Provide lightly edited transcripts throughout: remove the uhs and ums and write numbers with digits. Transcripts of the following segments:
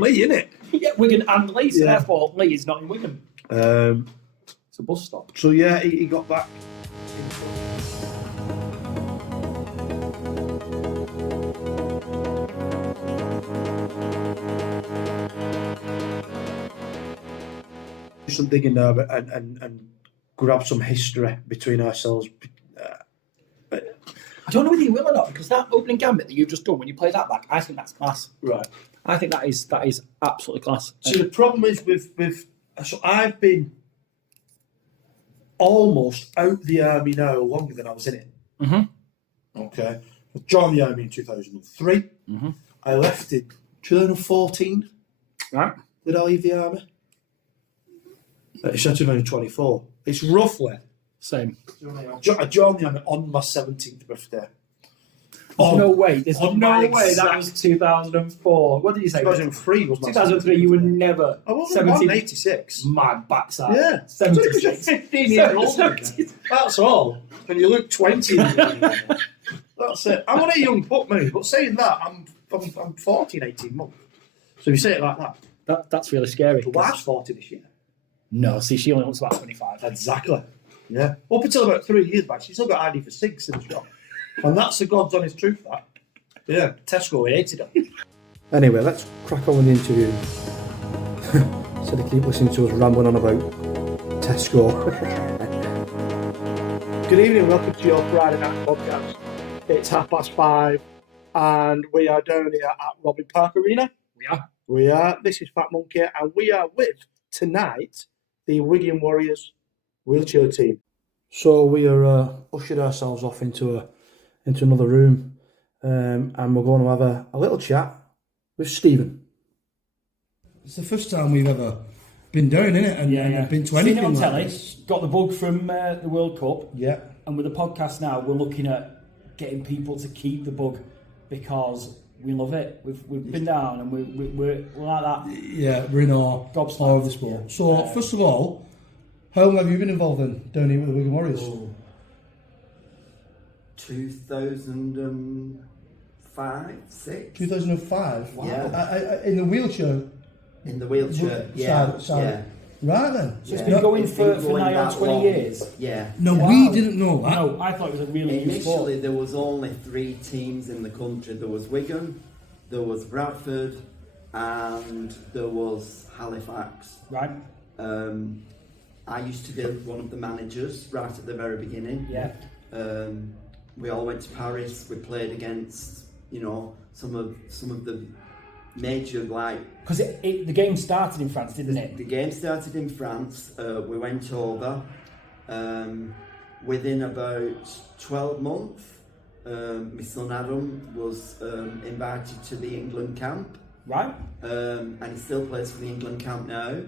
Lee, innit? Yeah, Wigan and Lee, so therefore Lee is not in Wigan. It's a bus stop. So yeah, he got back. Some digging there and grab some history between ourselves. I don't know whether you will or not, because that opening gambit that you've just done when you play that back, I think that's class. Right. I think that is absolutely class. See, the problem is with so I've been almost out the army now longer than I was in it. Mm-hmm. Okay. I joined the army in 2003. Mm-hmm. I left in 2014. Right. Did I leave the army? It's 2024. It's roughly. Same. I joined the army on my 17th birthday. There's no way. There's on no my way that was 2004. What did you say? 2003 was my 2003. You were never. I wasn't born in 86. Mad backside. Yeah. 76. 15 years old. That's all. And you look 20. That's it. I'm only a young pup, mate. But saying that, I'm 14, 18 months. So if you say it like that. That's really scary. The wife's 40 this year. No, see, she only wants about 25. Exactly. Yeah. Up until about 3 years back, she's still got ID for 6 in the shop. And that's the God's honest truth, that. Yeah. Tesco hated her. Anyway, let's crack on with the interview. So they keep listening to us rambling on about Tesco. Good evening, welcome to your Friday night podcast. It's 5:30 and we are down here at Robin Park Arena. We are. This is Fat Monkey and we are with, tonight, the Wigan Warriors wheelchair team. So we are ushered ourselves off into another room and we're going to have a little chat with Stephen. It's the first time we've ever been down, isn't it? And been to anything on like telly, this. got the bug from the World Cup. Yeah. And with the podcast now, we're looking at getting people to keep the bug because we love it. We've been down and we're like that. Yeah, we're in awe of the sport. Yeah. So, first of all, how long have you been involved down here with the Wigan Warriors? 2005, 6. 2005? Wow. Yeah. In the wheelchair? In the wheelchair, yeah. Side. Yeah. Right then. So it's been going for nigh on 20 years? Yeah. No, we didn't know that. No, I thought it was a really new sport. Initially, there was only 3 teams in the country. There was Wigan, there was Bradford, and there was Halifax. Right. I used to be one of the managers right at the very beginning. Yeah. We all went to Paris. We played against, some of the major, like, because the game started in France, didn't it? The game started in France. We went over. Within about 12 months, my son Adam was invited to the England camp. Right. And he still plays for the England camp now.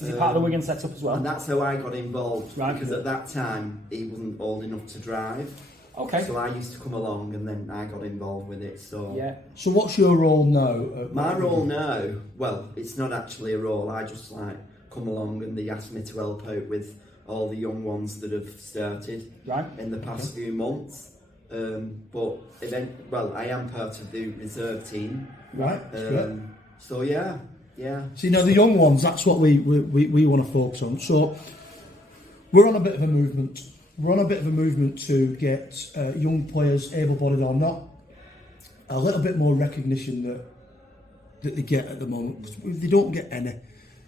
Is he part of the Wigan setup as well? And that's how I got involved. Right. Because at that time, he wasn't old enough to drive. Okay. So I used to come along and then I got involved with it. So yeah. So what's your role now? My role now, well, it's not actually a role. I just come along and they asked me to help out with all the young ones that have started in the past few months. But I am part of the reserve team. Right. So yeah. See, now the young ones, that's what we want to focus on. So we're on a bit of a movement. We're on a bit of a movement to get young players, able-bodied or not, a little bit more recognition that they get at the moment. They don't get any.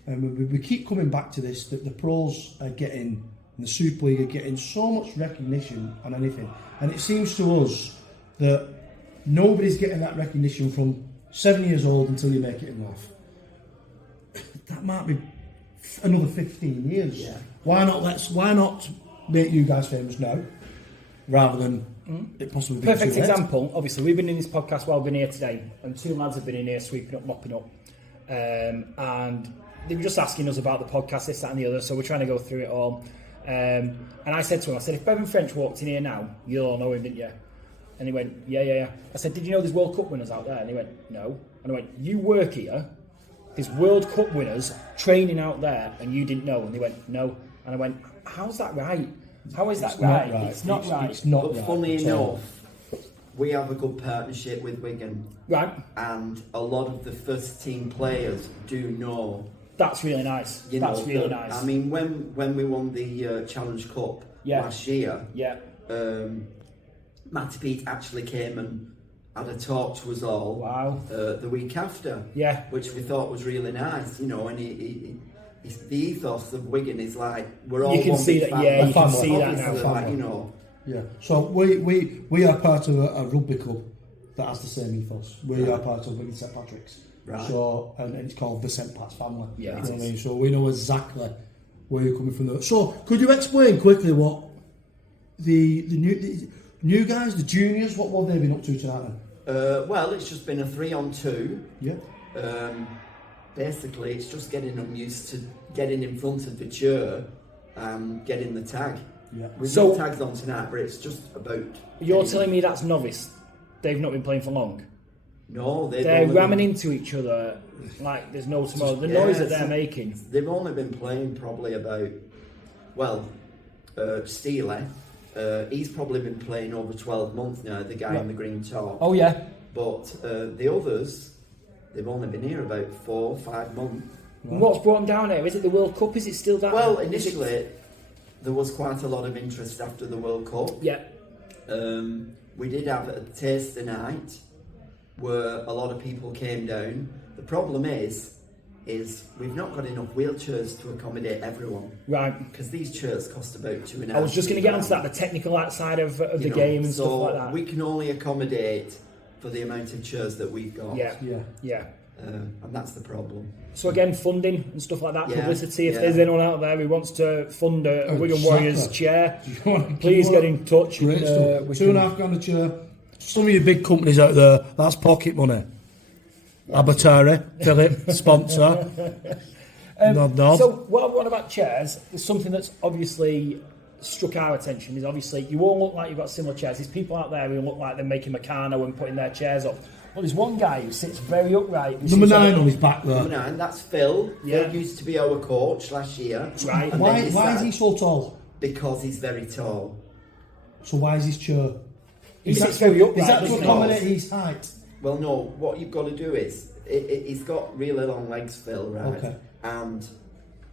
We keep coming back to this, that the pros are getting, and the Super League are getting so much recognition on anything. And it seems to us that nobody's getting that recognition from 7 years old until you make it in life. That might be another 15 years. Yeah. Why not make you guys famous now, rather than it possibly be perfect too late? example. Obviously, we've been in this podcast while we've been here today, and 2 lads have been in here sweeping up, mopping up, and they were just asking us about the podcast, this, that, and the other. So we're trying to go through it all. And I said to him, if Bevan French walked in here now, you'll all know him, didn't you? And he went, yeah. I said, did you know there's World Cup winners out there? And he went, no. And I went, you work here. There's World Cup winners training out there, and you didn't know. And he went, no. And I went, how's that right? How is that right? It's not right. It's not But right. funny enough, we have a good partnership with Wigan. Right. And a lot of the first team players do know. That's really nice. That's really nice. I mean, when we won the Challenge Cup last year, Matty Pete actually came and had a talk to us all. Wow. The week after. Yeah. Which we thought was really nice, and the ethos of Wigan is like we're all. You can see that. Yeah, you can see that now. Like, Yeah. So we are part of a rugby club that has the same ethos. We are part of Wigan St Patrick's. Right. So and it's called the St Pat's family. Yeah. You know what I mean? So we know exactly where you're coming from. There. So could you explain quickly what the new guys, the juniors, what have they been up to tonight then? Well, it's just been a 3-on-2. Yeah. Basically, it's just getting them used to getting in front of the chair and getting the tag. Yeah. We've got tags on tonight, but it's just about. You're telling me that's novice? They've not been playing for long? No, they're ramming into each other like there's no tomorrow. The noise that they're making. They've only been playing probably about. Well, Steely, he's probably been playing over 12 months now, the guy in the green top. Oh, yeah. But the others, they've only been here about 4 or 5 months. Right. What's brought them down here? Is it the World Cup? Is it still that? Well, initially, there was quite a lot of interest after the World Cup. Yeah. We did have a taster night where a lot of people came down. The problem is we've not got enough wheelchairs to accommodate everyone. Right. Because these chairs cost about £2.5. I was just going to get onto that, the technical outside of the game and stuff like that. We can only accommodate for the amount of chairs that we've got. Yeah. And that's the problem. So again, funding and stuff like that, publicity. If yeah. there's anyone out there who wants to fund a Wigan Warriors chair, please please get in touch. Great stuff. £2.5 a chair. Some of your big companies out there, that's pocket money. Abattoir, Philip, sponsor. Nod. So what about chairs? There's something that's obviously struck our attention. Is obviously you all look like you've got similar chairs. There's people out there who look like they're making Meccano and putting their chairs up. Well, there's one guy who sits very upright. Number 9 on his back there. Number 9, that's Phil. Yeah. Phil used to be our coach last year. Right. Why is he so tall? Because he's very tall. So why is his chair? He sits very upright. Is that to doesn't he? accommodate his height? Well, no. What you've got to do is, he's got really long legs, Phil, right? Okay. And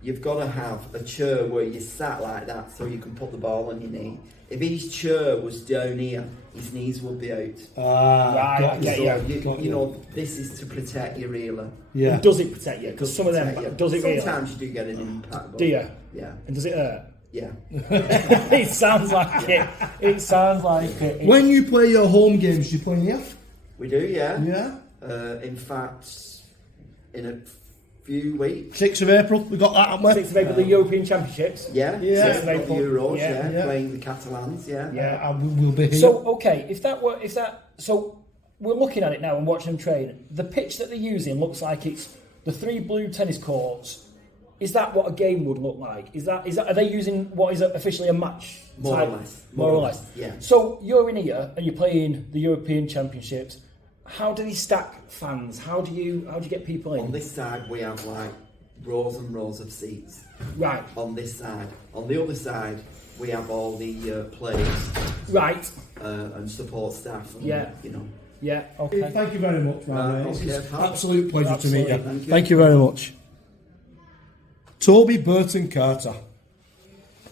you've got to have a chair where you sat like that so you can put the ball on your knee. If his chair was down here, his knees would be out. Right, I get So you know, this is to protect you, really. Yeah. And does it protect you? Because some of them, does it really? Sometimes you do get an impact. But Do you? Yeah. And does it hurt? Yeah. It sounds like it. It sounds like it. When you play your home games, do you play here? We do, yeah. Yeah. In fact, in a few weeks. 6th of April, we got that, haven't we? 6th of April, the European Championships. Yeah. Yeah. 6th of April. Euros, Yeah. playing the Catalans, yeah. Yeah. We'll be here. So okay, so we're looking at it now and watching them train. The pitch that they're using looks like it's the 3 blue tennis courts. Is that what a game would look like? Is that are they using what is officially a match? More type? or less. More or less. Yeah. So you're in here and you're playing the European Championships. How do they stack fans? How do you get people in? On this side, we have like rows and rows of seats. Right. On this side. On the other side, we have all the players. Right. And support staff. And, Yeah. You know. Yeah. Okay. Thank you very much, man. It's okay, an pal. absolute pleasure to meet you. Thank you. Thank you very much. Toby Burton Carter.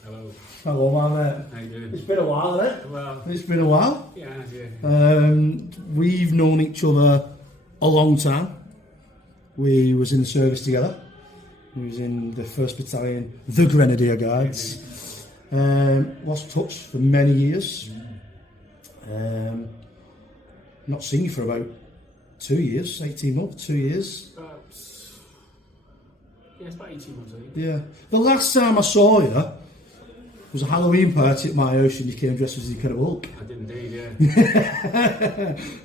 Hello. Hello, my mate. How you doing? It's been a while, hasn't it? Well, It's been a while. yeah. We've known each other a long time. We was in the service together. We was in the 1st Battalion, the Grenadier Guards. Lost touch for many years. Not seen you for about 2 years, 18 months, 2 years. It's about 18 months, I think. Yeah. The last time I saw you was a Halloween party at my house and you came dressed as the Incredible Hulk. I did indeed, yeah.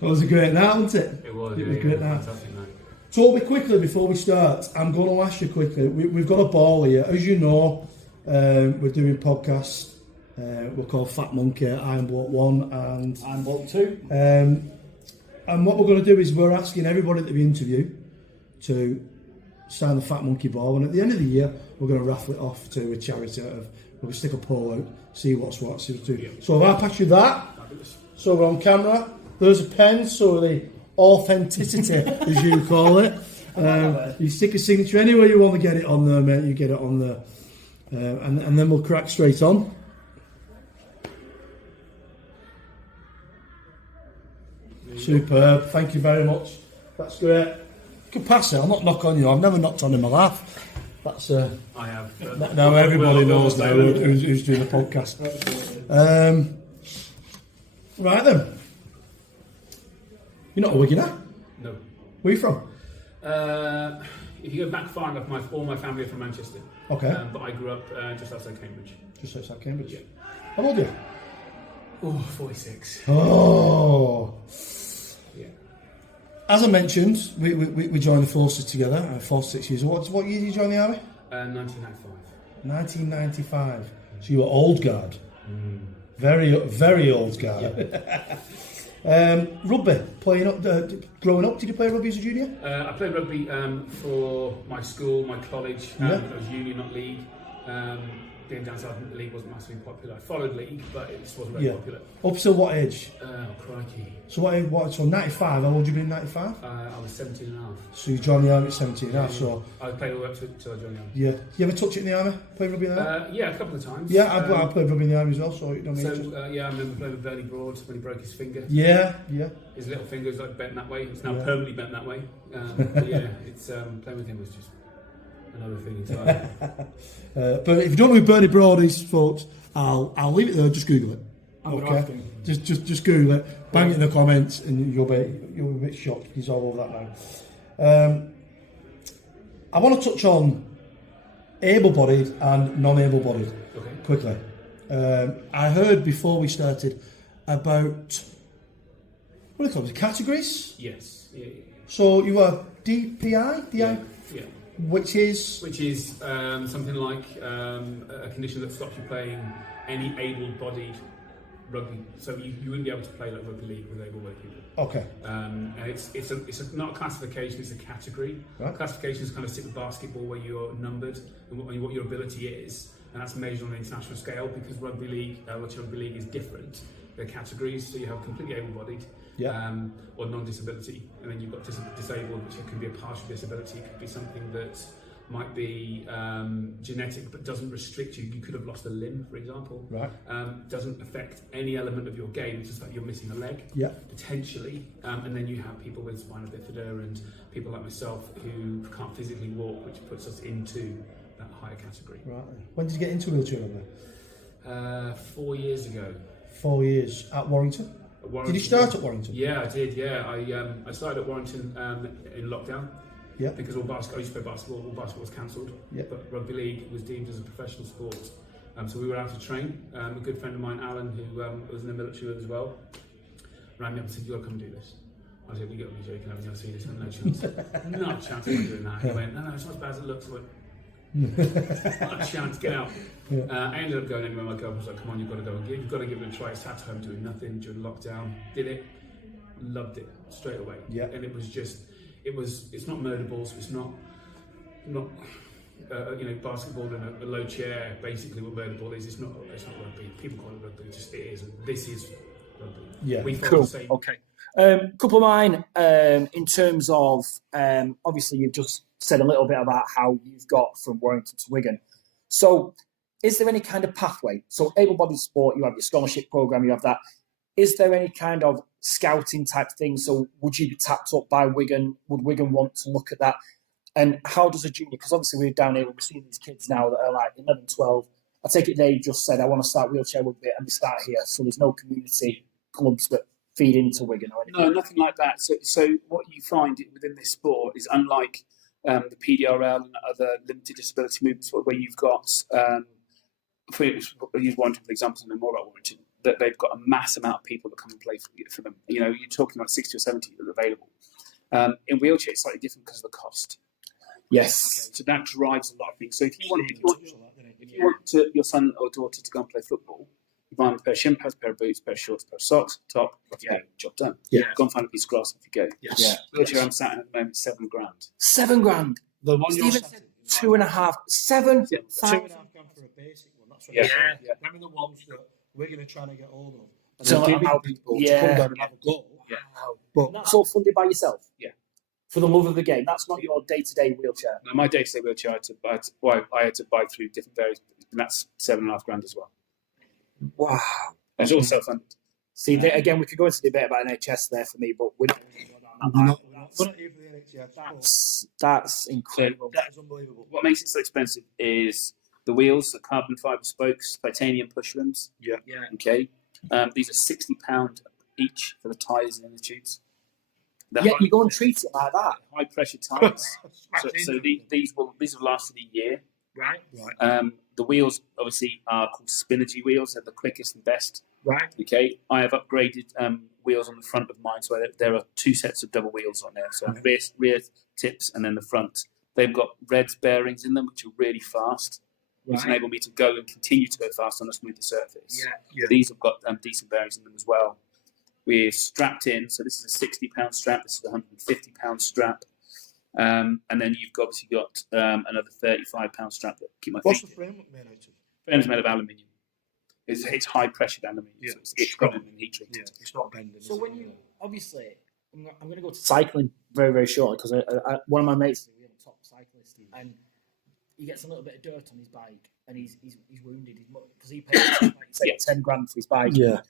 That was a great night, wasn't it? It was, It yeah. was a great night. Fantastic night. Toby, quickly before we start, I'm going to ask you quickly. We've got a ball here. As you know, we're doing podcasts. We're called Fat Monkey, I'm Bloke 1 and I'm Bloke 2. And what we're going to do is we're asking everybody that we interview to sign the Fat Monkey ball, and at the end of the year we're going to raffle it off to a charity. We'll stick a poll out, see what's what, see what's do. Yeah. So if I pass you that, Fabulous. so we're on camera, There's a pen, so the authenticity, as you call it. You stick a signature anywhere you want to get it on there, mate. You get it on there, and then we'll crack straight on. Superb. Thank you very much. That's great. You can pass it. I'll not knock on you. I've never knocked on in my life. That's I have. now everybody knows now who's doing the podcast. Right then. You're not a Wiganer? No. Where are you from? If you go back far enough, all my family are from Manchester. Okay. But I grew up just outside Cambridge. Just outside Cambridge? Yeah. How old are you? Oh, 46. Oh. Yeah. As I mentioned, we joined the forces together. 6 years old. What year did you join the army? 1995. 1995. So you were old guard. Very, very old guard. Yeah. Rugby. Growing up, did you play rugby as a junior? I played rugby for my school, my college. It was union, not league. Being down south, the league wasn't massively popular. I followed league, but it just wasn't very popular. Up till what age? Crikey. So 95, how old you been in 95? I was 17 and a half. So you joined the army at 17 and a half, so... I played all the way up till I joined the army. Yeah. You ever touch it in the army? Play rugby in the army? Yeah, a couple of times. Yeah, I played rugby in the army as well, so you know what I mean. I remember playing with Bernie Broad when he broke his finger. Yeah. His little finger was like bent that way. It's now permanently bent that way. But yeah, it's playing with him was just another thing entirely. But if you don't know who Bernie Broad is, folks, I'll leave it there. Just Google it. Okay. Just Google it. Bang it in the comments, and you'll be a bit shocked. He's all over that now. I want to touch on able-bodied and non-able-bodied quickly. I heard before we started about what do they call it? Categories. Yes. Yeah. So you are DPI. Yeah. Which is something like a condition that stops you playing any able-bodied rugby. So you wouldn't be able to play like rugby league with able-bodied people. Okay. And it's not a classification; it's a category. Right. Classifications kind of sit with basketball, where you're numbered and what your ability is, and that's measured on an international scale. Because rugby league is different. They're categories, so you have completely able-bodied. Or non-disability, and then you've got disabled, which can be a partial disability. It could be something that might be genetic but doesn't restrict you. You could have lost a limb, for example. Right. Doesn't affect any element of your game. It's just that you're missing a leg, potentially. And then you have people with spina bifida and people like myself who can't physically walk, which puts us into that higher category. Right. When did you get into wheelchair rugby? 4 years ago. 4 years at Warrington. Did you start at Warrington? Yeah, I did. Yeah, I started at Warrington in lockdown. Yeah. Because I used to play basketball. All basketball was cancelled. Yeah. But rugby league was deemed as a professional sport. So we were out to train. A good friend of mine, Alan, who was in the military as well, rang me up and said, "You got to come and do this." I said, "You got to be joking. I've never seen this. No chance. Not a chance of doing that." He went, "No, it's not as bad as it looks." I went, not a chance, get out. Yeah. I ended up going anyway. My girlfriend was like, "Come on, you've got to go and you've got to give it a try." I sat home doing nothing during lockdown, did it, loved it straight away. Yeah. And it was just, it's not murder balls, it's not basketball in a low chair. Basically, what murder ball is, it's not rugby. People call it rugby, it is. This is rugby. Yeah. Cool. Okay. Couple of mine in terms of obviously you've just said a little bit about how you've got from Warrington to Wigan. So is there any kind of pathway? So able-bodied sport, you have your scholarship program, you have that. Is there any kind of scouting type thing? So would you be tapped up by Wigan? Would Wigan want to look at that? And how does a junior, because obviously we're down here, we're seeing these kids now that are like 11, 12. I take it they just said, I want to start wheelchair rugby, and they start here. So there's no community clubs that feed into Wigan or anything? No, nothing like that. So what you find within this sport is unlike the PDRL and other limited disability movements where you've got, for use Warrington for example, and more about Warrington, that they've got a mass amount of people that come and play for them. You know, you're talking about 60 or 70 that are available. In wheelchair, it's slightly different because of the cost. Yes. Okay, so that drives a lot of things. So if you want your son or daughter to go and play football, you buy them a pair of shin pads, a pair of boots, a pair of shorts, a pair of socks, top, off you go, job done. Yeah. Go and find a piece of grass, off you go. Yes. Yeah. Wheelchair I'm sat in at the moment, $7 grand. $7 The one Stephen said 2.5, 7. $2.5 grand for a basic one. That's what yeah. Remember the ones that we're going to try to get hold of? So giving people to come down and have a go. Yeah. But And that's all funded by yourself? Yeah. For the love of the game. That's not your day-to-day wheelchair? Now, my day-to-day wheelchair, I had to buy through different various, and that's $7,500 as well. Wow. It's all self-funded. See, again, we could go into debate about NHS there for me, but we're not here for the NHS. That's incredible. That is unbelievable. What makes it so expensive is the wheels, the carbon fibre spokes, titanium push rims. Yeah. Okay. These are £60 each for the tyres and inner tubes. You go and treat it like that. High pressure tyres. so these have lasted a year. Right. The wheels obviously are called Spinergy wheels. They're the quickest and best. Right. Okay. I have upgraded wheels on the front of mine, so there are 2 sets of double wheels on there. So rear tips and then the front. They've got red bearings in them, which are really fast, which enable me to go and continue to go fast on a smoother surface. Yeah. These have got decent bearings in them as well. We're strapped in, so this is a £60 strap. This is a £150 strap. And then you've obviously got another £35 strap that keep my feet. What's the frame made out of? Frame's made of aluminium. It's high pressured aluminium. Yeah. So it's got and heat treated. Yeah, it's not bending. So when you, obviously, I'm going to go to cycling very, very shortly because one of my mates is a really top cyclist and he gets a little bit of dirt on his bike and he's wounded because he paid like, 10 grand for his bike. Yeah.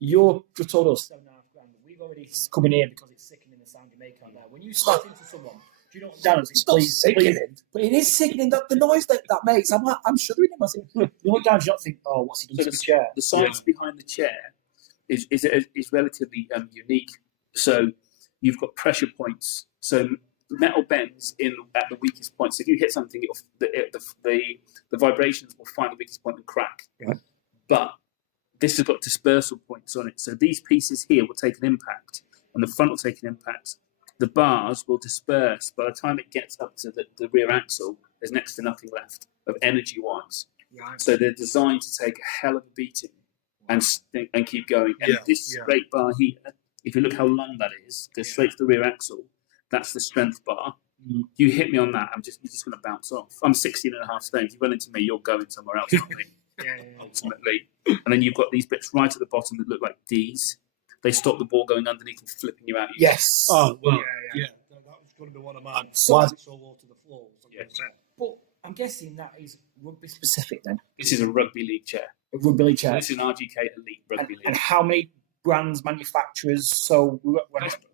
You're just told us £7,500. We've already come in here because it's sickening the sound you make out there. When you start into someone, do you know what Dan is? It's not sickening. But it is sickening, the noise that makes. I'm shuddering in myself. You look down, you don't think, oh, what's he done to the chair? The science behind the chair is relatively unique. So you've got pressure points. So metal bends at the weakest point. So if you hit something, the vibrations will find the weakest point and crack. Right. But this has got dispersal points on it. So these pieces here will take an impact, and the front will take an impact. The bars will disperse. By the time it gets up to the rear axle, there's next to nothing left of energy-wise. Right. So they're designed to take a hell of a beating and keep going. And this straight bar here, if you look how long that is, goes straight to the rear axle, that's the strength bar. You hit me on that, you're just going to bounce off. I'm 16.5 stone. If you run into me, you're going somewhere else, aren't you? Ultimately. And then you've got these bits right at the bottom that look like D's. They stop the ball going underneath and flipping you out. Yes. Oh, well, yeah. That was going to be one of mine. So why is it so low to the floor? But I'm guessing that is rugby specific then. This is a rugby league chair. A rugby league chair. So this is an RGK Elite Rugby League. And how many brands, manufacturers? So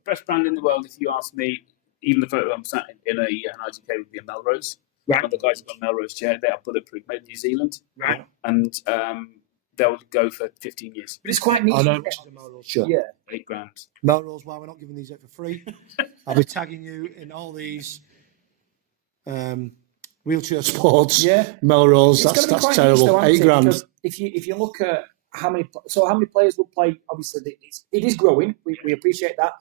best brand in the world, if you ask me, even the photo I'm sat in an RGK would be a Melrose. Right. One of the guys have got a Melrose chair. They are bulletproof, made in New Zealand. Right. And they'll go for 15 years. But it's quite neat. I know which is a Melrose shirt. Yeah. £8,000. Melrose, why we're not giving these out for free. I'll be tagging you in all these wheelchair sports. Yeah. Melrose, that's terrible. Though, £8,000. Because if you look at how many players will play, obviously it is growing. We appreciate that,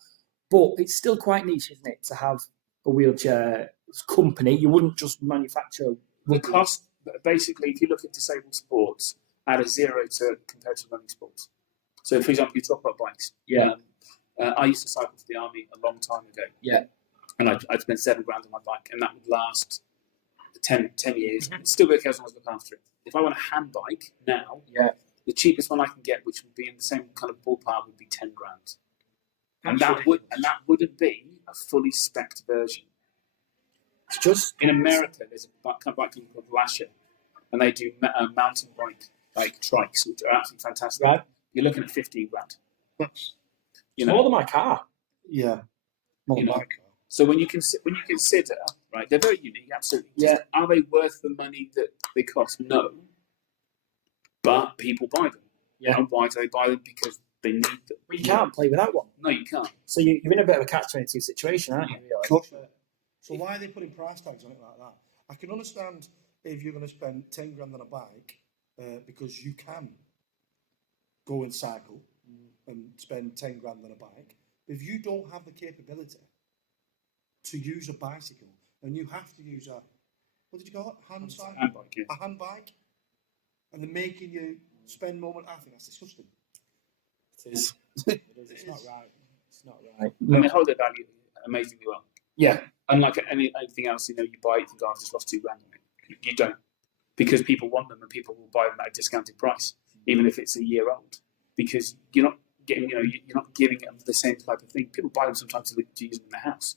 but it's still quite niche, isn't it, to have a wheelchair company? You wouldn't just manufacture. The cost, basically, if you look at disabled sports, add a zero to compared to running sports. So, for example, you talk about bikes. Yeah. I used to cycle for the army a long time ago. Yeah. And I'd spend £7,000 on my bike, and that would last 10 years. It'd still be okay as long as I look after it. If I want a hand bike now, the cheapest one I can get, which would be in the same kind of ballpark, would be £10,000. And that wouldn't be a fully spec'd version. It's just in America. There's a bike company called Lasher, and they do mountain bike trikes, which are absolutely fantastic. Right. You're looking at £15,000. It's more than my car. Yeah. More than my car. So when you consider, right, they're very unique, absolutely. Yeah. Are they worth the money that they cost? No. But people buy them. Yeah. And why do they buy them? Because they need them. But you can't play without one. No, you can't. So you're in a bit of a catch-22 situation, aren't you? Really? So why are they putting price tags on it like that? I can understand if you're going to spend £10,000 on a bike because you can go and cycle and spend £10,000 on a bike. But if you don't have the capability to use a bicycle and you have to use what did you call it? Hand bike, yeah. A hand bike, and they're making you spend more money. I think that's disgusting. It is. It's not right. It's not right. And they hold their value amazingly well. Yeah. Unlike anything else, you buy it, you think, I've just lost £2,000 on it. You don't. Because people want them and people will buy them at a discounted price, even if it's a year old. because you're not getting, you're not giving them the same type of thing. People buy them sometimes to use them in their house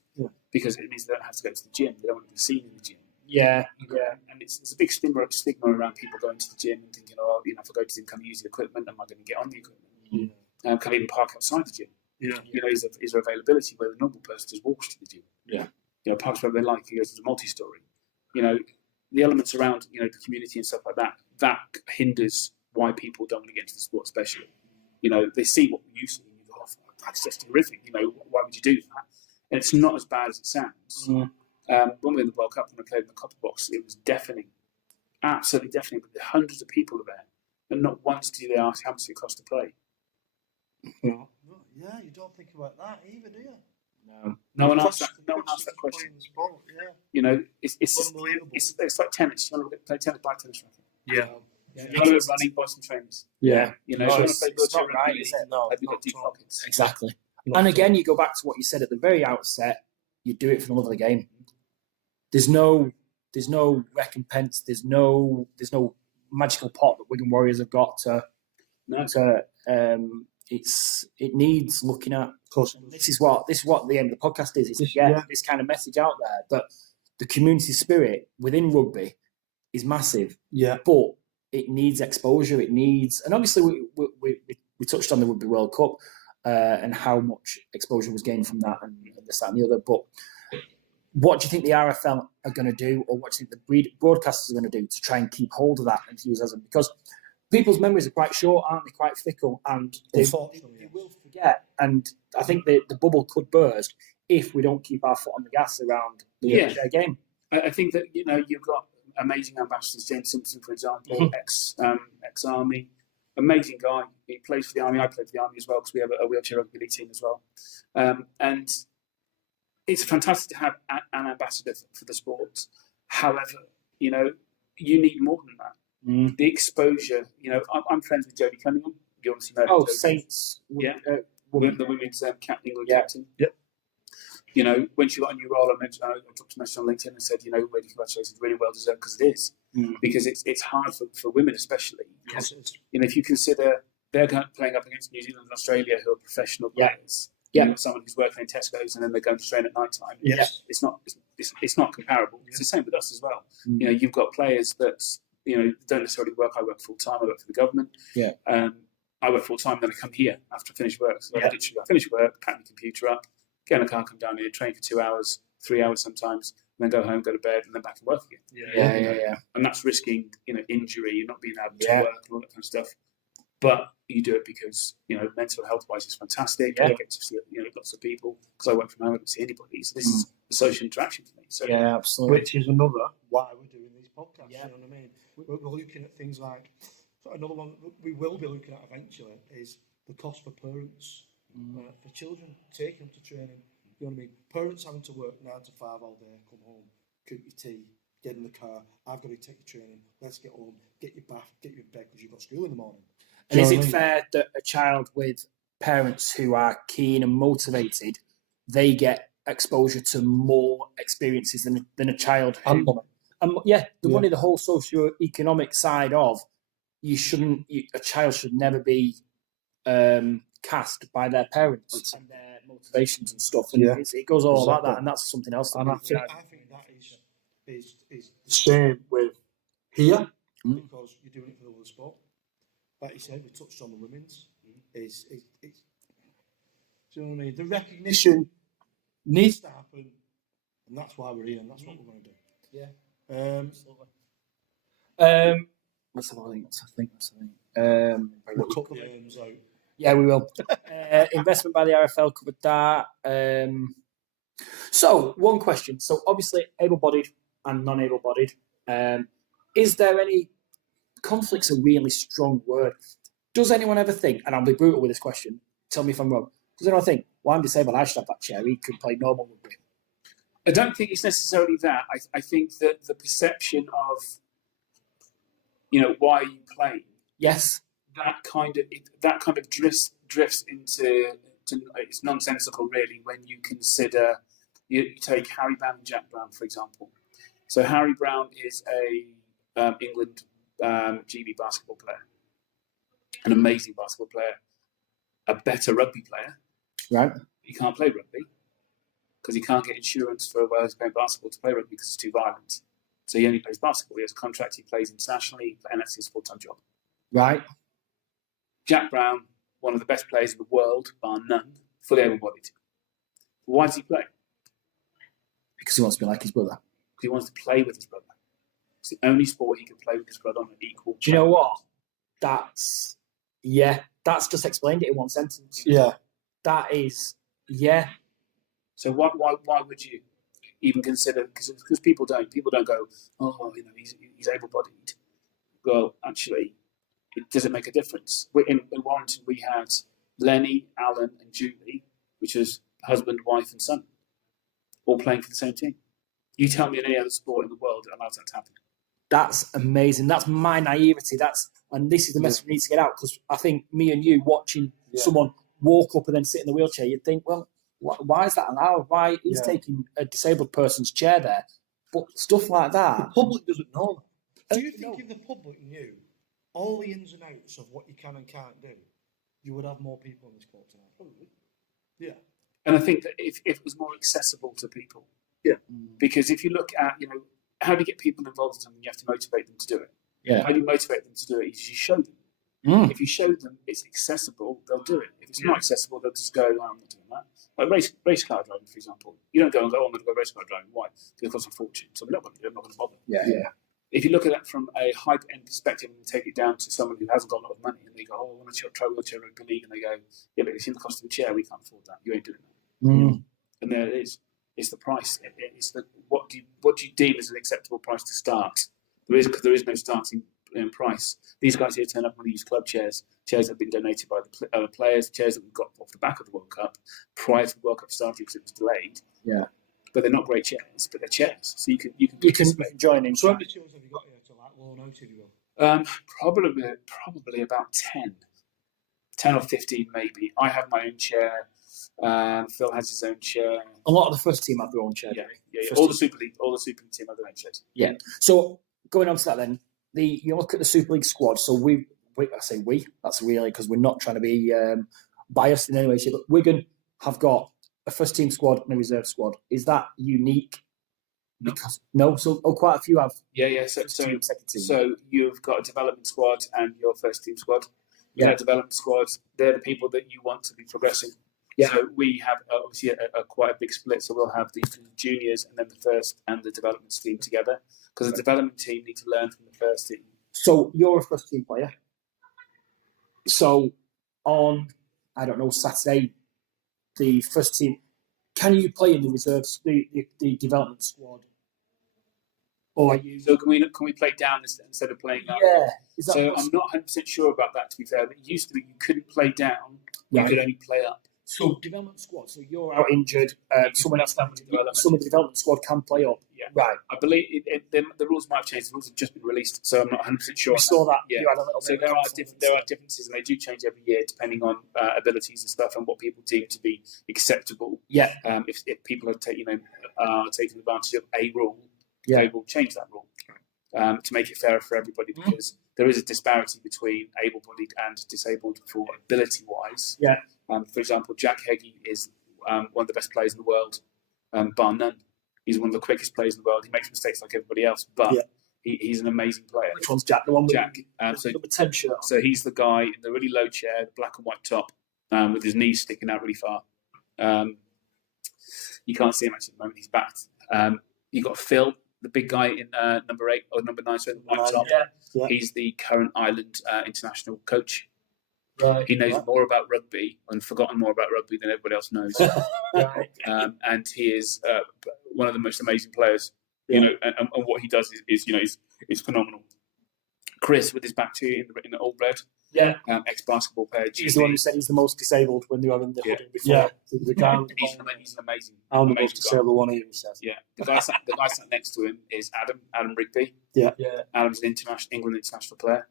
because it means they don't have to go to the gym. They don't want to be seen in the gym. Yeah. And it's a big stigma around people going to the gym and thinking, oh, if I go to the gym, can I use the equipment? Am I going to get on the equipment? Can I even park outside the gym? Is there availability where the normal person just walks to the gym? Parks where they like, he goes to the multi-story. The elements around, the community and stuff like that, that hinders why people don't want to get into the sport, especially. They see what we used to do, and you go, oh, that's just horrific. Why would you do that? And it's not as bad as it sounds. When we were in the World Cup, when I played in the copper box, it was deafening. Absolutely deafening. But hundreds of people are there, and not once do they ask how much it costs to play. Yeah, you don't think about that either, do you? No one asks that. No one asks that question. Sport, yeah. It's unbelievable. It's like tennis. You want to play tennis, buy a tennis racket. Yeah. You want to running, buy some trainers. Yeah. You want to play it's not right, is it? No, got deep pockets. Exactly. And again, you go back to what you said at the very outset. You do it for the love of the game. There's no recompense. There's no magical pot that Wigan Warriors have got to. It needs looking at. Of course. This is what the end of the podcast is. It's to get this kind of message out there that the community spirit within rugby is massive. Yeah. But it needs exposure. It needs, and obviously we touched on the Rugby World Cup and how much exposure was gained from that and this, that, and the other. But what do you think the RFL are going to do, or what do you think the broadcasters are going to do to try and keep hold of that enthusiasm? Because people's memories are quite short, aren't they? Quite fickle, and they will forget. And I think the bubble could burst if we don't keep our foot on the gas around the Yorkshire game. I think that you've got amazing ambassadors. James Simpson, for example, ex-army, amazing guy. He plays for the army. I play for the army as well because we have a wheelchair rugby league team as well. And it's fantastic to have an ambassador for the sport. However, you need more than that. The exposure. I'm friends with Jodie Cunningham. You obviously know. Oh, Jodie. Saints. The women's England captain. Yep. When she got a new role, I dropped a message on LinkedIn and said, really congratulations, really well deserved, because it is. Because it's hard for women, especially. Yes. If you consider they're playing up against New Zealand and Australia, who are professional players. Someone who's working in Tesco's and then they're going to train at night time. Yes. It's not comparable. It's the same with us as well. You've got players that don't necessarily work. I work full time. I work for the government. I work full time, then I come here after I finish work. So I finish work, pack my computer up, get in a car, come down here, train for 2 hours, 3 hours sometimes, and then go home, go to bed, and then back and work again. And that's risking injury, not being able to work and all that kind of stuff. But you do it because mental health wise it's fantastic. I get to see lots of people because I work from home. I don't see anybody. So this is a social interaction for me. So absolutely. Which is another why we're doing these podcasts. You know what I mean? We're looking at things like another one we will be looking at eventually is the cost for parents for children taking them to training. You know what I mean? Parents having to work 9 to 5 all day, come home, cook your tea, get in the car. I've got to take you training. Let's get home, get your bath, get you in bed because you've got school in the morning. And is it fair that a child with parents who are keen and motivated, they get exposure to more experiences than a child who... money, the whole socio-economic side of a child should never be cast by their parents and their motivations and stuff. And it goes all about that, and that's something else. And I think that is the same with here, because you're doing it for the other sport. Like you said, we touched on the women's. Do you know what I mean? The recognition needs to happen, and that's why we're here, and that's what we're going to do. Absolutely. Let's have a think. We'll cut the names out. Yeah, we will. Investment by the RFL covered that. So, one question. So, obviously, able-bodied and non-able-bodied. Is there any... Conflict's a really strong word. Does anyone ever think, and I'll be brutal with this question, tell me if I'm wrong, does anyone think, well, I'm disabled, I should have that chair, he could play normal rugby? I don't think it's necessarily that. I think that the perception of, why you play. Yes. That kind of drifts into it's nonsensical, really, when you consider, you take Harry Brown and Jack Brown, for example. So Harry Brown is a England GB basketball player, an amazing basketball player. a better rugby player, right? He can't play rugby because he can't get insurance for where he's playing basketball to play rugby because it's too violent. So he only plays basketball. He has a contract. He plays internationally, and that's his full-time job. Right. Jack Brown, one of the best players in the world, bar none, fully able-bodied. Why does he play? Because he wants to be like his brother. Because he wants to play with his brother. It's the only sport he can play with his brother on an equal. Do you know what? That's just explained it in one sentence. Yeah. That is, yeah. So why would you even consider? Because people don't go, oh, he's able-bodied. Well, actually, it doesn't make a difference. In Warrington, we had Lenny, Alan, and Julie, which was husband, wife, and son, all playing for the same team. You tell me in any other sport in the world that allows that to happen. That's amazing. That's my naivety. And this is the message we need to get out, because I think me and you watching someone walk up and then sit in the wheelchair, you'd think, well, why is that allowed? Why is taking a disabled person's chair there? But stuff like that. The public doesn't know that. Do you think if the public knew all the ins and outs of what you can and can't do, you would have more people in this court tonight? Probably. Yeah. And I think that if it was more accessible to people, because if you look at, how do you get people involved in something? You have to motivate them to do it. Yeah. How do you motivate them to do it? Is you show them. If you show them it's accessible, they'll do it. If it's not accessible, they'll just go, I'm not doing that. Like race car driving, for example. You don't go and go, I'm going to go race car driving. Why? Because it costs a fortune. So I'm not going to do it. I'm not going to bother. Yeah. If you look at that from a hyper-end perspective and take it down to someone who hasn't got a lot of money and they go, oh, I want to try wheelchair rugby league, and they go, yeah, but it's in the cost of a chair. We can't afford that. You ain't doing that. And there it is. It's the price. It's the what do you deem as an acceptable price to start? There is no starting price. These guys here turn up and use club chairs that have been donated by the other players, chairs that we got off the back of the World Cup prior to the World Cup starting because it was delayed. Yeah, but they're not great chairs, but they're chairs. So you can join in. So how many chairs have you got here to loan out, if you will? Probably about 10 or 15 maybe. I have my own chair. Phil has his own chair. A lot of the first team have their own chair. Yeah. All the Super League team have their own chairs. Yeah. So going on to that then, you look at the Super League squad. So I say we. That's really because we're not trying to be biased in any way, shape. But Wigan have got a first team squad and a reserve squad. Is that unique? No. So quite a few have. Yeah. So you've got a development squad and your first team squad. Development squads. They're the people that you want to be progressing. Yeah. So we have obviously a quite a big split. So we'll have the juniors and then the first and the development team together, because the development team need to learn from the first team. So you're a first team player. So on, I don't know, Saturday, the first team, can you play in the reserves, the development squad? Or are you? So can we play down instead of playing up? Yeah. So I'm not 100% sure about that, to be fair. It used to be you couldn't play down, you could only play up. So development squad. So you're out injured. Someone else. Some of the development squad can play up. Yeah. Right. I believe the rules might have changed. The rules have just been released, so I'm not 100% sure. We saw that. Yeah. You had a little so there are differences, and they do change every year depending on abilities and stuff, and what people deem to be acceptable. Yeah. If people are taking advantage of a rule, they will change that rule to make it fairer for everybody, because there is a disparity between able-bodied and disabled for ability-wise. Yeah. For example, Jack Heggie is one of the best players in the world, bar none. He's one of the quickest players in the world. He makes mistakes like everybody else, but he's an amazing player. Which one's Jack? The one with Jack. the potential. So he's the guy in the really low chair, the black and white top, with his knees sticking out really far. You can't see him actually at the moment. He's backed. You got Phil, the big guy in number 8 or number 9, so top. Yeah. He's the current Ireland international coach. Right. He knows more about rugby and forgotten more about rugby than everybody else knows. Right. And he is one of the most amazing players. You know, and what he does is phenomenal. Chris, with his back to you in the Old Red. Yeah. Ex-basketball player. He's the one who said he's the most disabled when they were in the hoodie before. Yeah. The guy he's an amazing. I'm the most disabled one, he says. Yeah. The guy sat next to him is Adam Rigby. Yeah. Adam's an England international player.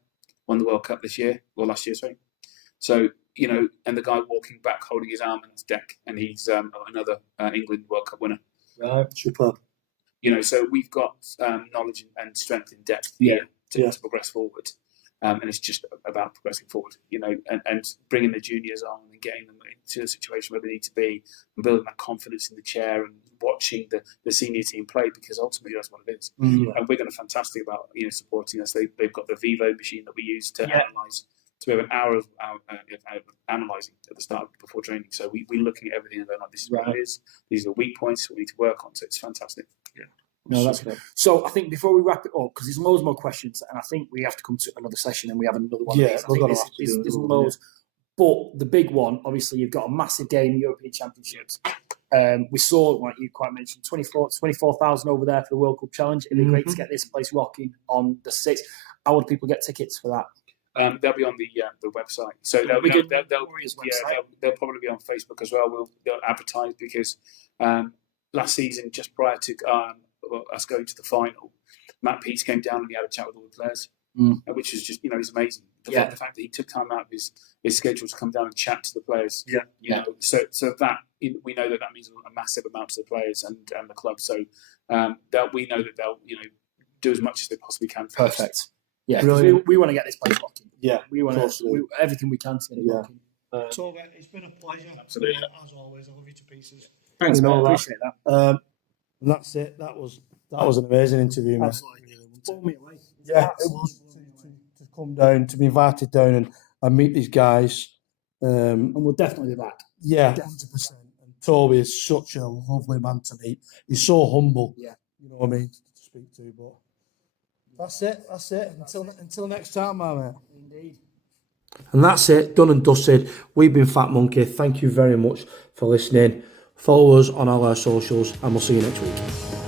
Won the World Cup last year. Sorry. So, and the guy walking back holding his arm on his deck, and he's another England World Cup winner. Right. Superb. So we've got knowledge and strength in depth to progress forward. And it's just about progressing forward, and bringing the juniors on and getting them into a situation where they need to be, and building that confidence in the chair and watching the senior team play, because ultimately that's what it is. And Wigan are fantastic about supporting us. They've got the Vivo machine that we use to analyse. So we have an hour of analysing at the start before training. So we're looking at everything and going like, this is what it is. These are weak points we need to work on. So it's fantastic. Yeah. No, that's good. So I think before we wrap it up, because there's loads more questions, and I think we have to come to another session and we have another one. Yeah, there's loads. But the big one, obviously, you've got a massive game, European Championships. We saw, like you quite mentioned, 24,000 over there for the World Cup Challenge. It'd be great to get this place rocking on the 6th. How would people get tickets for that? They'll be on the website. So they'll probably be on Facebook as well. They'll advertise, because last season, just prior to us going to the final, Matt Peets came down and he had a chat with all the players, which is just is amazing. The fact that he took time out of his schedule to come down and chat to the players. So that we know that means a massive amount to the players and the club. So we know that they'll do as much as they possibly can. Perfect. Yeah, because we want to get this place rocking. Yeah, we want to everything we can to get it rocking. Toby, it's been a pleasure. Absolutely. As always, I love you to pieces. Thanks, man. I appreciate that. And that's it. That was an amazing interview, man. Absolutely. Yeah, it was to come down, to be invited down and meet these guys. And we'll definitely be back. Yeah, 100%. And Toby is such a lovely man to meet. He's so humble. Yeah. You know what I mean, to speak to. But that's it. Until next time, my mate. Indeed. And that's it. Done and dusted. We've been Fat Monkey. Thank you very much for listening. Follow us on all our socials, and we'll see you next week.